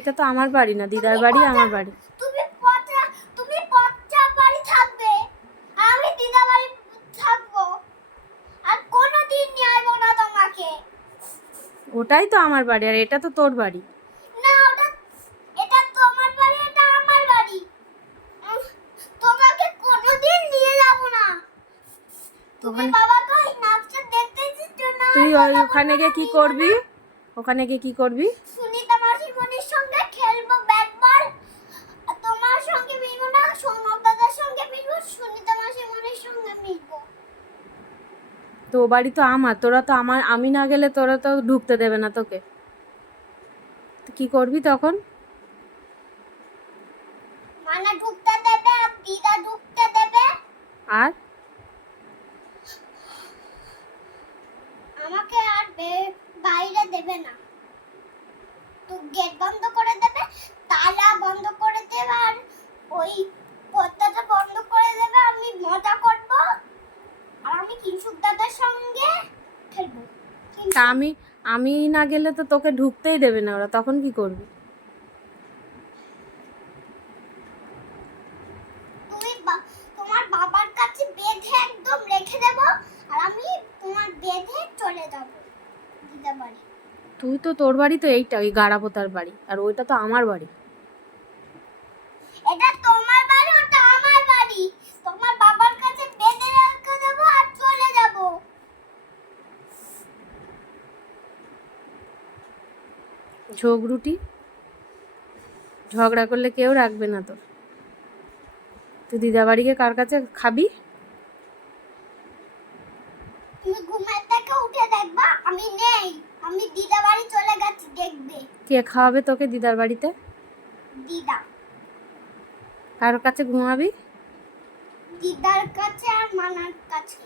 এটা তো আমার বাড়ি না, দিদার বাড়ি আমার বাড়ি। তুমি পচা বাড়ি থাকবে, আমি দিদা বাড়ি থাকবো, আর কোনোদিন নিয়ে আসবো না তোমাকে। ওটাই তো আমার বাড়ি, আর এটা তো তোর বাড়ি। না, এটা তোমার বাড়ি, এটা আমার বাড়ি। তোমাকে কোনোদিন নিয়ে যাব না। তুমি বাবাকে ওই নাচটা দেখতে দিচ্ছ না। তুই ওখানে গিয়ে কি করবি? ওখানে গিয়ে কি করবি? সুনিতা মাসিমণির সঙ্গে খেলবো ব্যাট বল। তোমার সঙ্গে মিলবো না, সোনম দাদার সঙ্গে মিলবো, সুনিতা মাসিমণির সঙ্গে মিলবো। তো ও বাড়ি তো আমার, তোরা তো আমার, আমি না গেলে তোরা তো ঢুকতে দেবে না তোকে। তো কি করবি তখন? মানে ঢুকতে দেবে, আর দিদা ঢুকতে দেবে, আর আমাকে আর বাইরে দেবে না। তো গেট বন্ধ করে দেবে, তালা বন্ধ করে দেবে, আর ওই পর্দাটা বন্ধ করে দেবে। আমি মজা করব, আর আমি কিংসুক দাদার সঙ্গে খেলবো। তা আমি না গেলে তো তোকে ঢুকতেই দেবে না ওরা, তখন কি করবি? তোমার বাবার কাছে বেঁধে একদম রেখে দেব, আর আমি তোমার বেঁধে চলে যাব দিদা বাড়ি। তুই তো, তোর বাড়ি তো এইটা, ওই গাড়াপোতার বাড়ি, আর ওইটা তো আমার বাড়ি। এটা তোমার বাড়ি, ওটা আমার বাড়ি। তোমার বাবার কাছে বেঁধে রেখে দেব আর চলে যাব। ঝগড়ুটি, ঝগড়া করলে কেউ রাখবে না তোর। তুই দিদা বাড়িকে কার কাছে খাবি? তুমি ঘুমের থেকে উঠে দেখবা আমি নেই, আমি দিদা বাড়ি চলে গেছি, দেখবে। কে খাওয়াবে তোকে দিদার বাড়িতে? দিদা। কার কাছে ঘুমাবি? দিদার কাছে আর মানার কাছে।